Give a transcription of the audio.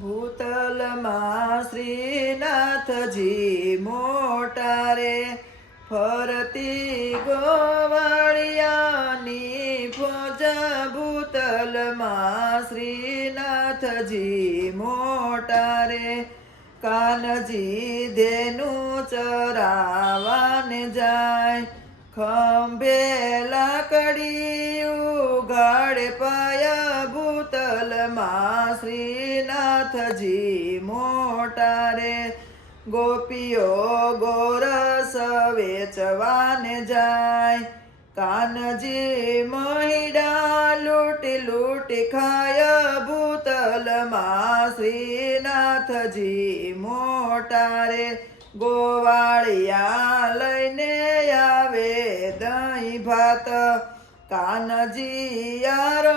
ભૂતલમાં શ્રીનાથજી મોટા રે, ફરતી ગોવાળિયાની ફોજ. ભૂતલમાં શ્રીનાથજી મોટા રે, કાનજી ધેનું ચરાવાને જાય. ખંભે લાકડી ઉગાડે પાયા, ભૂતલમાં શ્રીનાથજી મોટા રે. ગોપીઓ ગોરસ વેચવાને જાય, કાનજી મહિડા લૂંટી લૂંટી ખાય. ભૂતલમાં શ્રીનાથજી મોટા રે, ગોવાળિયા લઈને આવે દહીં ભાત. કાનજી યારો